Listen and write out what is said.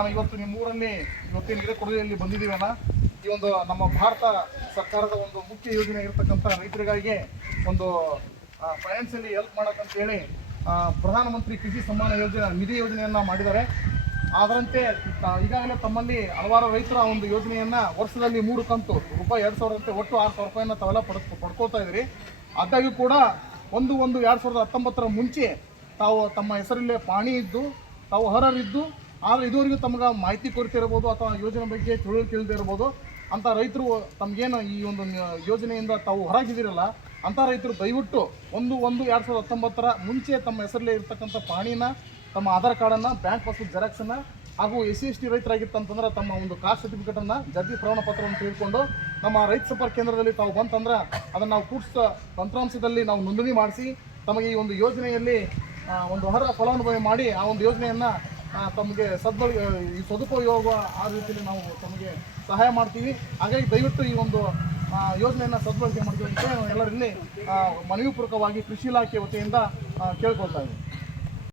ನಾನು ಇವತ್ತು ನಿಮ್ಮ ಊರಲ್ಲಿ ಇವತ್ತೇನು ಕೊಡುಗೆಯಲ್ಲಿ ಬಂದಿದ್ದೀವಲ್ಲ ಈ ಒಂದು ನಮ್ಮ ಭಾರತ ಸರ್ಕಾರದ ಒಂದು ಮುಖ್ಯ ಯೋಜನೆ ಇರತಕ್ಕಂಥ ರೈತರಿಗಾಗಿ ಒಂದು ಫೈನಾನ್ಸಿಯಲಿ ಹೆಲ್ಪ್ ಮಾಡಕ್ಕಂತೇಳಿ ಪ್ರಧಾನಮಂತ್ರಿ ಕೃಷಿ ಸಮ್ಮಾನ ಯೋಜನೆ, ನಿಧಿ ಯೋಜನೆಯನ್ನು ಮಾಡಿದ್ದಾರೆ. ಅದರಂತೆ ಈಗಾಗಲೇ ತಮ್ಮಲ್ಲಿ ಹಲವಾರು ರೈತರ ಒಂದು ಯೋಜನೆಯನ್ನ ವರ್ಷದಲ್ಲಿ ಮೂರು ಕಂತು, ರೂಪಾಯಿ ಎರಡು ಸಾವಿರದಂತೆ ಒಟ್ಟು ಆರು ಸಾವಿರ ರೂಪಾಯಿನ ತಾವೆಲ್ಲ ಪಡ್ ಪಡ್ಕೋತಾ ಇದ್ದೀರಿ. ಅದಾಗಿ ಕೂಡ ಒಂದು ಒಂದು ಎರಡು ಸಾವಿರದ ಹತ್ತೊಂಬತ್ತರ ಮುಂಚೆ ತಾವು ತಮ್ಮ ಹೆಸರಲ್ಲೇ ಪಾಣಿ ಇದ್ದು, ತಾವು ಅರ್ಹರಿದ್ದು ಆದರೆ ಇದುವರೆಗೂ ತಮಗೆ ಮಾಹಿತಿ ಕೊರತೆ ಇರ್ಬೋದು ಅಥವಾ ಯೋಜನೆ ಬಗ್ಗೆ ತಿಳುವಳಿಕೆ ಇಲ್ಲದೆ ಇರ್ಬೋದು, ಅಂತ ರೈತರು ತಮ್ಗೇನು ಈ ಒಂದು ಯೋಜನೆಯಿಂದ ತಾವು ಹೊರಗಿದ್ದೀರಲ್ಲ ಅಂಥ ರೈತರು ದಯವಿಟ್ಟು ಒಂದು ಒಂದು ಎರಡು ಸಾವಿರದ ಹತ್ತೊಂಬತ್ತರ ಮುಂಚೆ ತಮ್ಮ ಹೆಸರಲ್ಲೇ ಇರ್ತಕ್ಕಂಥ ಪಾಣಿನ, ತಮ್ಮ ಆಧಾರ್ ಕಾರ್ಡನ್ನು, ಬ್ಯಾಂಕ್ ಪಾಸ್ಬುಕ್ ಜೆರಾಕ್ಸನ್ನು ಹಾಗೂ ಎಸ್ ಸಿ ಎಸ್ ಟಿ ರೈತರಾಗಿತ್ತಂತಂದ್ರೆ ತಮ್ಮ ಒಂದು ಕಾಸ್ಟ್ ಸರ್ಟಿಫಿಕೇಟನ್ನು ಜಾತಿ ಪ್ರಮಾಣ ಪತ್ರವನ್ನು ತೆಗೆದುಕೊಂಡು ನಮ್ಮ ರೈತ ಸಂಪರ್ಕ ಕೇಂದ್ರದಲ್ಲಿ ತಾವು ಬಂತಂದ್ರೆ ಅದನ್ನು ನಾವು ಕೂಡಿಸ ತಂತ್ರಾಂಶದಲ್ಲಿ ನಾವು ನೋಂದಣಿ ಮಾಡಿಸಿ, ತಮಗೆ ಈ ಒಂದು ಯೋಜನೆಯಲ್ಲಿ ಒಂದು ಅರ್ಹ ಫಲಾನುಭವಿ ಮಾಡಿ ಆ ಒಂದು ಯೋಜನೆಯನ್ನು ತಮಗೆ ಸದ್ಬಳ ಈ ಸದುಪಯೋಗ ಆ ರೀತಿಯಲ್ಲಿ ನಾವು ತಮಗೆ ಸಹಾಯ ಮಾಡ್ತೀವಿ. ಹಾಗಾಗಿ ದಯವಿಟ್ಟು ಈ ಒಂದು ಯೋಜನೆಯನ್ನು ಸದ್ಬಳಕೆ ಮಾಡ್ತೀವಿ ಅಂತ ಎಲ್ಲರಲ್ಲಿ ಆ, ಮನವಿ ಪೂರ್ವಕವಾಗಿ ಕೃಷಿ ಇಲಾಖೆ ವತಿಯಿಂದ ಕೇಳ್ಕೊಳ್ತಾ ಇದ್ದೀವಿ.